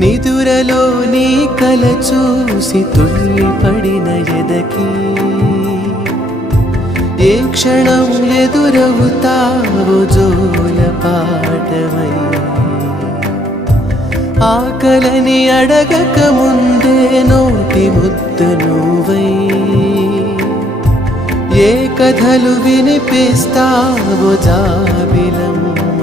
నిదురలో నీ కల చూసి తుళ్ళిపడిన ఎదకి ఏ క్షణం ఎదురవుతావో జోల పాటవై ఆకలని అడగక ముందే నోటి ముద్ద నువ్వై ఏ కథలు వినిపిస్తావో జాబిలమ్మ